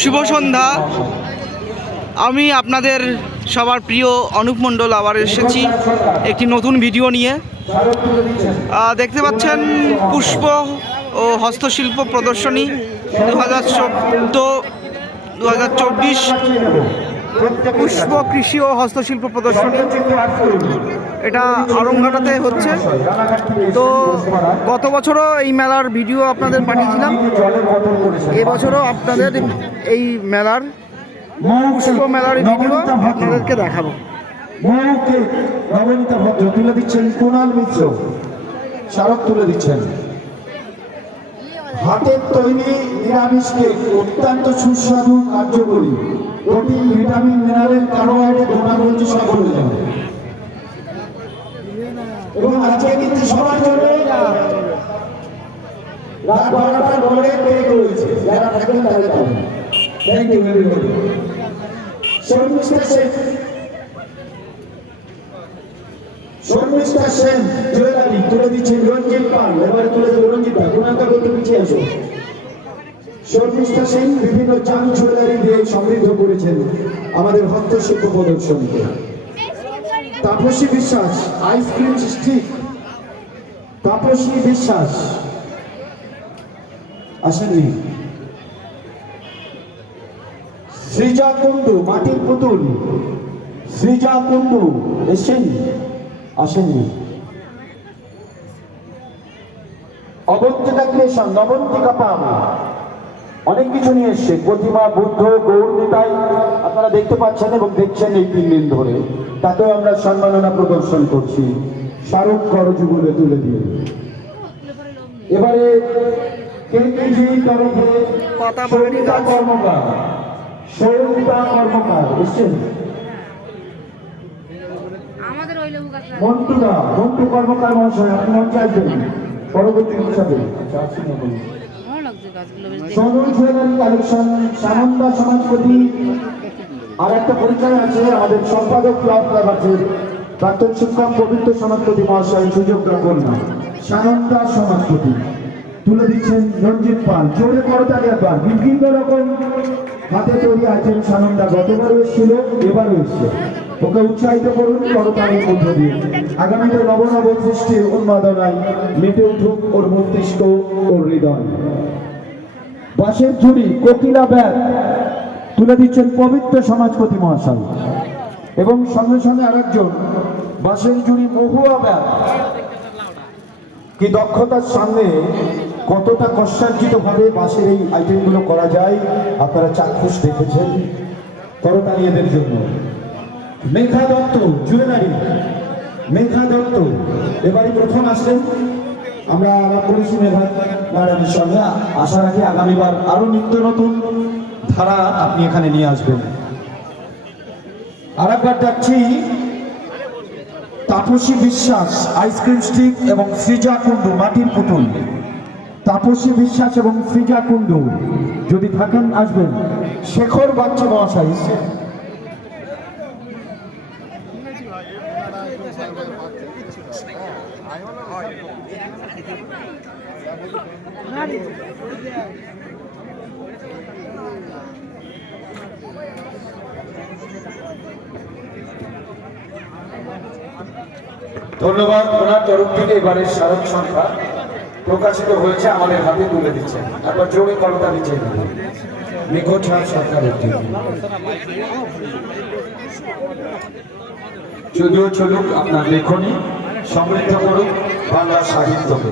শুভ সন্ধ্যা। আমি আপনাদের সবার প্রিয় অনুপ মণ্ডল আবার এসেছি একটি নতুন ভিডিও নিয়ে। দেখতে পাচ্ছেন পুষ্প ও হস্তশিল্প প্রদর্শনী দু হাজার চোদ্দ, দু হাজার চব্বিশ পুষ্প কৃষি ও হস্তশিল্প প্রদর্শনী। এটা আরংঘাটাতে হচ্ছে। তো গত বছরও এই মেলার ভিডিও আপনাদের পাঠিয়েছিলাম এবছরও আপনাদের এই মেলার পুষ্প মেলার ভিডিও আপনাদেরকে দেখাবো। নবনীতা ভদ্র তুলে দিচ্ছেন কুণাল মিত্র। স্মারক তুলে দিচ্ছেন। হাতের তৈরি নিরামিষ কেক অত্যন্ত সুস্বাদু কার্যকরী। প্রোটিন, ভিটামিন, মিনারেল, কার্বোহাইড্রেট গুণাগুঞ্জি সকল যাবে। এবং আজকে কিন্তু সবার জন্য রাত বারোটার পরে রয়েছে যারা তাদের পাবেন thank you everybody Sharmistha Sen. Sharmistha Sen তুলে দিচ্ছেন রঞ্জিত পাল। এবারে তুলে দেবে রঞ্জিত পাল। কোনাটা করতে পিছিয়ে আসো। শর্মিষ্ঠা সেন বিভিন্ন চান জুয়েলারি দিয়ে সমৃদ্ধ করেছেন আমাদের হস্তশিল্প প্রদর্শনীকে তাপসী বিশ্বাস আইসক্রিম স্টিক তাপসী বিশ্বাস। আসেননি সৃজা কুণ্ডু, মাটির পুতুল। সৃজা কুণ্ডু, এসেন। আসেননি অবন্তিকা ক্রিয়েশন নবন্তিকা পাম অনেক কিছু নিয়ে এসছে। প্রতিমা, বুদ্ধ, গৌর, নিতাই। আপনারা দেখতে পাচ্ছেন এবং দেখছেন এই তিন দিন ধরে। তাতেও আমরা সম্মাননা প্রদর্শন করছি। শাহরুখ করজুগুলো তুলে দিয়ে। এবারে কেকেজি তরফে সৌমিতা কর্মকার। সৌমিতা কর্মকার বুঝছেন মন্টু কর্মকার মহাশয় আপনি মঞ্চে আসবেন পরবর্তী হিসাবে। আচ্ছা জুয়েলারি কালেকশন সমাজপতি আর একটা পরিচয় আছে আমাদের সম্পাদক ক্লাব ক্লাব আছে প্রাক্তন শিক্ষক পবিত্র সমাজপতি মহাশয় সুযোগ না। সানন্দা সমাজপতি। তুলে দিচ্ছেন রঞ্জিত পাল। জোরে করতালি একবার। বিভিন্ন রকম হাতে তৈরি আছেন সানন্দা গতবারও এসেছিল, এবারও এসছে। ওকে উৎসাহিত করুন করতালির মধ্য দিয়ে। আগামীতে নবনব সৃষ্টির উন্মাদনায় মেতে উঠুক ওর মস্তিষ্ক, ওর হৃদয়। বাঁশের ঝুড়ি, কোকিলা ব্যাগ। তুলে দিচ্ছেন পবিত্র সমাজপতি মহাশয়। এবং সঙ্গে সঙ্গে আরেকজন ঝুড়ি মহুয়া ব্যাগ। কি দক্ষতার সামনে কতটা কষ্টার্জিত ভাবে বাঁশের এই আইটেমগুলো করা যায়, আপনারা চাক্ষুষ দেখেছেন। করতালি এদের জন্য। মেঘা দত্ত জুয়েলারি মেঘা দত্ত, এবারই প্রথম আসলেন। আমরা আলাপ করেছি মেঘা ম্যাডামের সঙ্গে। আশা রাখি আগামীবার আরও নিত্য নতুন ধারা আপনি এখানে নিয়ে আসবেন। আর একবার যাচ্ছি তাপসী বিশ্বাস আইসক্রিম স্টিক এবং সৃজা কুণ্ডু, মাটির পুতুল। তাপসী বিশ্বাস এবং সৃজা কুণ্ডু, যদি থাকেন আসবেন। শেখর বাচ্চা মহাশয় ধন্যবাদ। ওনার তরফ থেকে এবারের স্মারক সংখ্যা প্রকাশিত হয়েছে আমাদের হাতে তুলে দিচ্ছেন একবার জোরে কলতা দিচ্ছেন নিখোঁজ হাত সরকারের যদিও চলুক আপনার লেখনী সমৃদ্ধ করুক বাংলা সাহিত্যকে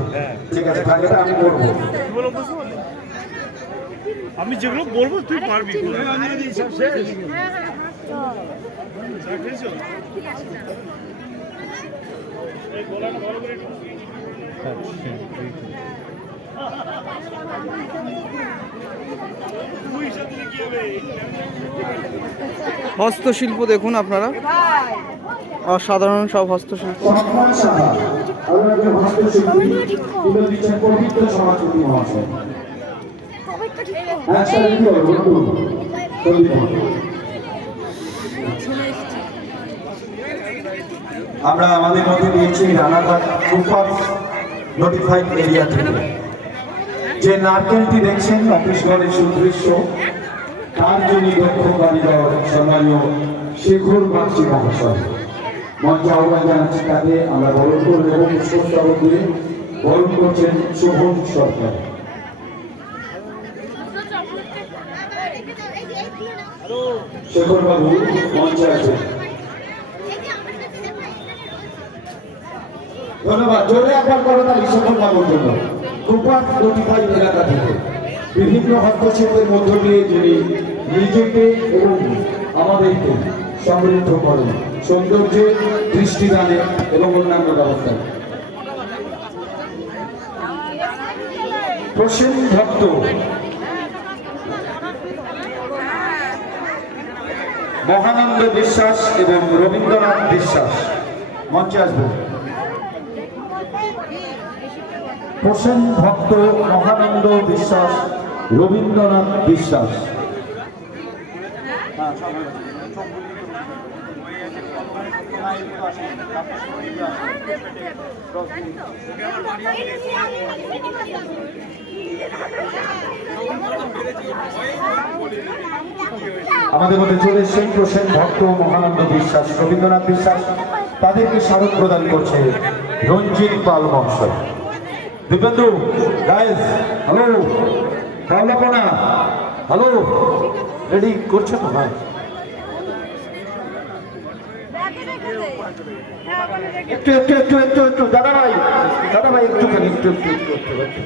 ঠিক আছে তাহলে আমি করব। আমি যেগুলো বলব তুই পারবি। হস্তশিল্প দেখুন আপনারা। অসাধারণ সব হস্তশিল্প। হস্তশিল্পী তুলে দিচ্ছেন পবিত্র সমাজপতি মহাশয় আচ্ছা রেডি হলো বন্ধু তৈরি করো। আমরা আমাদের মধ্যে দিয়েছি রানাঘাট ফুটপাথ নোটিফাইড এরিয়া থেকে। যে নারকেলটি দেখছেন ঘরের সুদৃশ্য কার্যনী দক্ষ কারিগর সম্মানীয় শেখর বাগচি মহাশয়। মঞ্চ আহ্বান জানাচ্ছি তাকে। আমরা বরণ করব এবং পুষ্পস্তবক দিয়ে বরণ করছেন শোভন সরকার। শেখর বাবু, মঞ্চে আছেন ধন্যবাদ। জোরে একবার করতালি শেখর বাবুর জন্য। কুপার এলাকা থেকে বিভিন্ন মধ্য দিয়ে যিনি নিজেকে এবং আমাদেরকে সমৃদ্ধ করেন, সৌন্দর্যে দৃষ্টিদানে এবং অন্যান্য প্রসেন ভক্ত। মহানন্দ বিশ্বাস এবং রবীন্দ্রনাথ বিশ্বাস। মঞ্চে আসবেন প্রসেন ভক্ত মহানন্দ বিশ্বাস, রবীন্দ্রনাথ বিশ্বাস। আমাদের মধ্যে চলে এসেছেন প্রসেন ভক্ত মহানন্দ বিশ্বাস, রবীন্দ্রনাথ বিশ্বাস। তাদেরকে স্মারক প্রদান করছে রঞ্জিত পাল মহাশয়। দিব্যেন্দু গাইজ হ্যালো পাওলাপনা হ্যালো রেডি করছে তো? হ্যাঁ। একটু একটু একটু একটু একটু দাদা ভাই দাদা ভাই একটুখানি একটু একটু একটু একটু একটু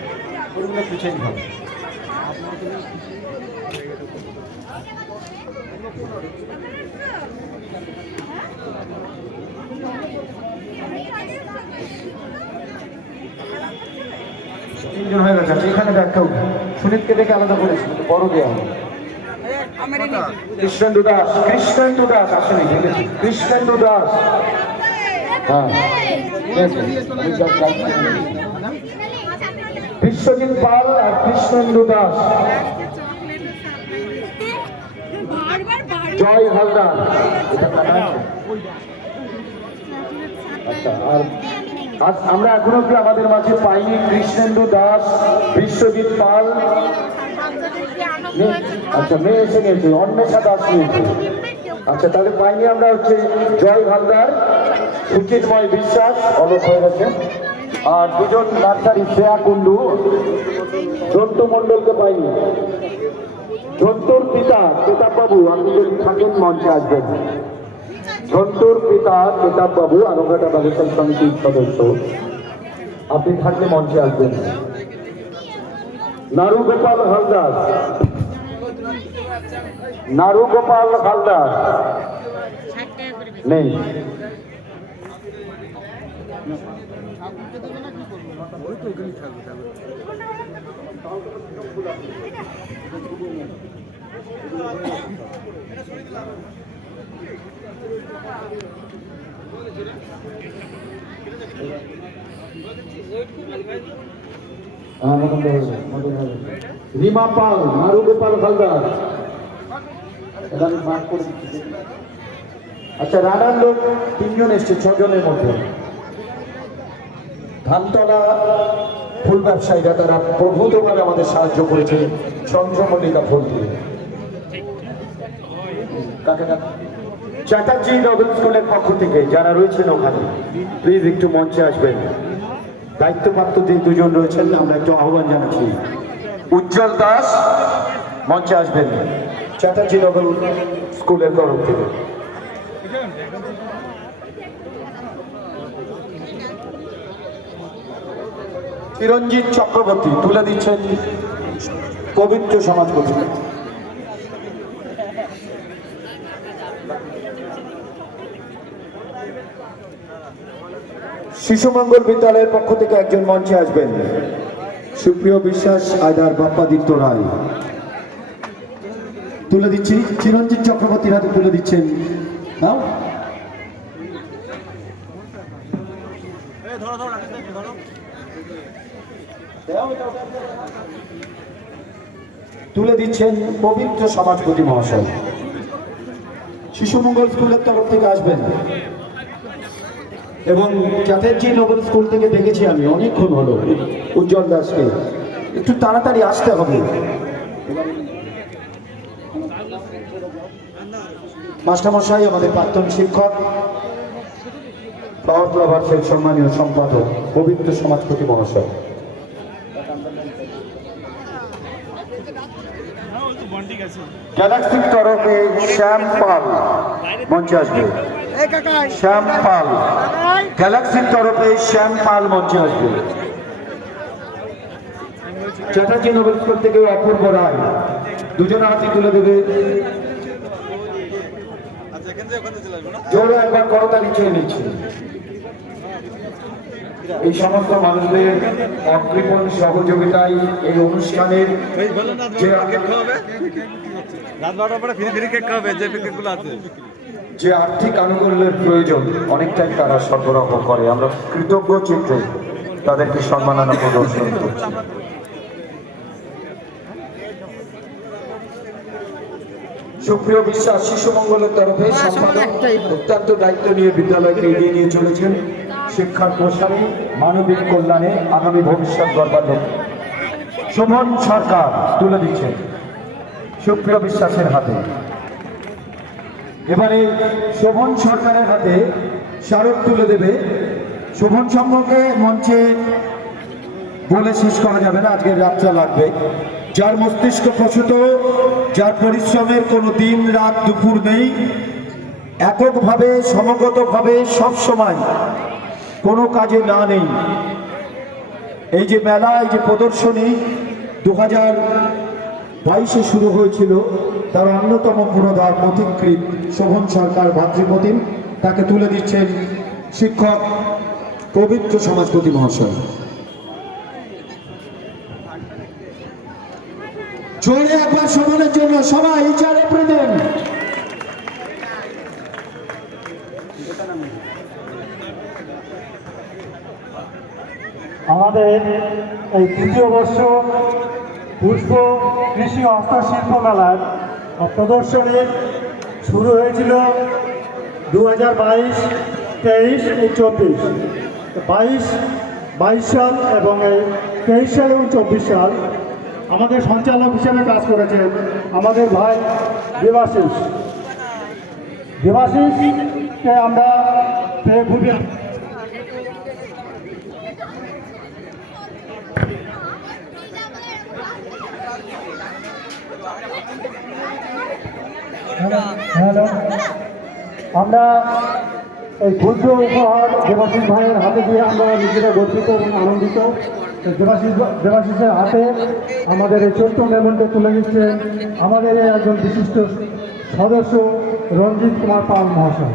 তিনজন হয়ে গেছে আচ্ছা, এখানে কেউ সুনীতকে দেখে আলাদা করেছি বড় দেওয়া কৃষ্ণেন্দু দাস কৃষ্ণেন্দু দাস আসেনি কৃষ্ণেন্দু দাস হ্যাঁ। বিশ্বজিৎ পাল আর কৃষ্ণেন্দু দাস জয় হালদার? আচ্ছা আর আজ আমরা এখনও কি আমাদের মাঝে পাইনি কৃষ্ণেন্দু দাস, বিশ্বজিৎ পাল? আচ্ছা মেয়ে এসে গেছে, অন্বেষা দাস নিয়েছে আচ্ছা তাহলে পাইনি আমরা হচ্ছে জয় হালদার সুচিতময় বিশ্বাস অলক হয়ে গেছে। আর দুজন ডাক্তারি শ্রেয়া কুন্ডু দন্ত মণ্ডলকে পাইনি। জন্তুর পিতা, প্রতাপবাবু, আপনি যদি থাকেন মঞ্চে আসবেন। ঝন্টুর পিতা প্রতাপবাবু আনন্দঘাটা ব্যবসায়ী সমিতির সদস্য। আপনি থাকলে মঞ্চে আসবেন। নারুগোপাল হালদার। নারু গোপাল হালদার। নেই। রিমা পাল হালদার মার্ক করে দিচ্ছি। আচ্ছা রানার লোক তিনজন এসছে, ছজনের মধ্যে ধানতলা ফুল ব্যবসায়ীরা তারা প্রভূতভাবে আমাদের সাহায্য করেছে চন্দ্রমল্লিকা ফুল দিয়ে কাকে কাকে? চ্যাটার্জি নবেল স্কুলের পক্ষ থেকে যারা রয়েছেন ওখানে প্লিজ একটু মঞ্চে আসবেন। দায়িত্বপ্রাপ্ত যে দুজন রয়েছেন, আমরা একটু আহ্বান জানাচ্ছি। উজ্জ্বল দাস, মঞ্চে আসবেন। চ্যাটার্জি নবেল স্কুলের তরফ থেকে। চিরঞ্জিত চক্রবর্তী, তুলে দিচ্ছেন পবিত্র সমাজ পত্রিকা শিশু মঙ্গল বিদ্যালয়ের পক্ষ থেকে একজন মঞ্চে আসবেন। সুপ্রিয় বিশ্বাস, আয়দার বাপ্পাদিত্য রায়। তুলে দিচ্ছি, চিরঞ্জিত চক্রবর্তীর হাতে তুলে দিচ্ছেন। তুলে দিচ্ছেন পবিত্র সমাজপতি মহাশয়। শিশু মঙ্গল স্কুলের তরফ থেকে আসবেন। এবং চ্যাটার্জি নগর স্কুল থেকে দেখেছি আমি, অনেকক্ষণ হলো উজ্জ্বল দাসকে। একটু তাড়াতাড়ি আসতে হবে। মাস্টারমশাই, আমাদের প্রাক্তন শিক্ষক, পাওয়ার ক্লাবার্সের সম্মানীয় সম্পাদক, পবিত্র সমাজপতি মহাশয় হ্যাঁ ওই তো বন্টি গেছে গ্যালাক্সির তরফে শ্যাম পাল মঞ্চে আসবে। শ্যাম পাল গ্যালাক্সির তরফে শ্যাম পাল মঞ্চে আসবে। চ্যাটার্জি নোবেল স্কুল থেকে অপূর্ব রায়। দুজনে হাতে তুলে দেবে। জোরে একবার করতালি চেয়ে নিচ্ছি। এই সমস্ত মানুষদের অকৃপণ সহযোগিতায় এই অনুষ্ঠানের যে রাত বারোটার পরে ফিরে ফিরে কেক খাবে যে কেকগুলো আছে। যে আর্থিক আনুকূল্যের প্রয়োজন অনেকটাই তারা সরবরাহ করে। আমরা কৃতজ্ঞ চিত্রে তাদেরকে সম্মাননা প্রদর্শন করছি। সুপ্রিয় বিশ্বাস শিশু মঙ্গলের তরফে সম্পাদক অত্যন্ত দায়িত্ব নিয়ে বিদ্যালয়কে এগিয়ে নিয়ে চলেছেন। শিক্ষার প্রসারে, মানবিক কল্যাণে আগামী ভবিষ্যৎ লক্ষ্যে শোভন সরকার তুলে দিচ্ছেন সুপ্রিয় বিশ্বাসের হাতে। এবারে শোভন সরকারের হাতে স্মারক তুলে দেবে। শোভন সম্পর্কে মঞ্চে বলে শেষ করা যাবে না, আজকের যাত্রা লাগবে। যার মস্তিষ্ক প্রসূত, যার পরিশ্রমের কোনো দিন রাত দুপুর নেই, এককভাবে, সমগতভাবে সবসময় কোনো কাজে না নেই। এই যে মেলা, এই যে প্রদর্শনী দু হাজার বাইশে শুরু হয়েছিল, তার অন্যতম পুরোধার পথিকৃত শোভন সরকার ভাতৃপ্রতিম তাকে তুলে দিচ্ছেন শিক্ষক পবিত্র সমাজপতি মহাশয়। জোরে একবার সমানের জন্য সবাই চারে প্রদেন আমাদের এই তৃতীয় বর্ষ পুষ্প কৃষি হস্তশিল্প মেলার প্রদর্শনী শুরু হয়েছিল দু হাজার বাইশ, তেইশ এই চব্বিশ। বাইশ বাইশ সাল এবং এই তেইশ সাল এবং চব্বিশ সাল আমাদের সঞ্চালক হিসেবে কাজ করেছেন আমাদের ভাই দেবাশিস। দেবাশিস দেবাশিসকে আমরা হ্যালো আমরা এই ক্ষুদ্র উপহার দেবাশিস ভাইয়ের হাতে দিয়ে আমরা নিজেরা গর্বিত এবং আনন্দিত। দেবাশিস দেবাশিসের হাতে আমাদের এই ছোট্ট মেমনটা তুলে দিচ্ছেন আমাদের একজন বিশিষ্ট সদস্য রঞ্জিত কুমার পাল মহাশয়।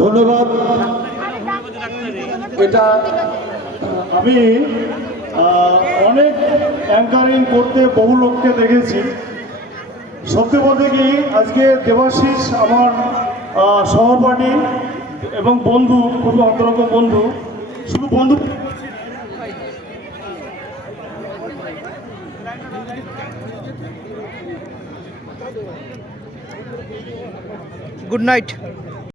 ধন্যবাদ। এটা আমি অনেক অ্যাঙ্কারিং করতে বহু লোককে দেখেছি। সত্যি বলতে কি, আজকে দেবাশিস আমার সহপাঠী এবং বন্ধু, খুবই অন্তরঙ্গ বন্ধু। শুধু বন্ধু গুড নাইট